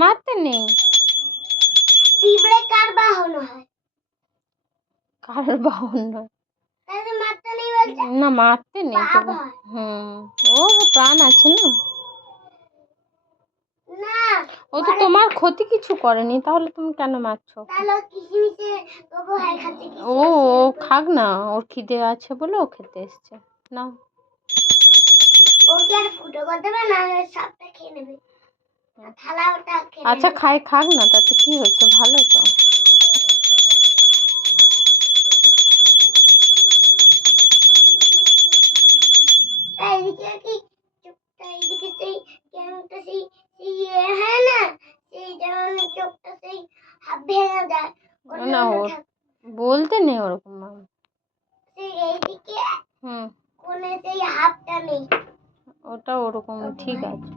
মারতে নেই। পিঁপড়ে কার বাহন হয়? কার বাহন নয়। তাহলে মারতে নেই বলছে। না মারতে নেই তো। বাবা। ও প্রাণ আছে না। না ও তো তোমার ক্ষতি কিছু করেনি, তাহলে তুমি কেন মারছো? তাহলে কিশমিশে তবু হাই খাচ্ছে ও খাক না, ওর খিদে আছে বলে ও খেতে এসছে। না ও কি আর ফুটো করে দেবে না, সবটা খেয়ে নেবে। থালাটা খেয়ে আচ্ছা নেবে। খাক না, তাতে কি হয়েছে, ভালো তো। এইদিকে কি চোখটা, এইদিকে সেই কেমনটা সেই ইয়ে হয় না, সেই যেমন চোখটা সেই হাফ ভেঙে যায়। না ওর বলতে নেই ওরকম। সেই এইদিকে হুম কোনে সেই হাফটা নেই। ওটা ওরকম ঠিক আছে।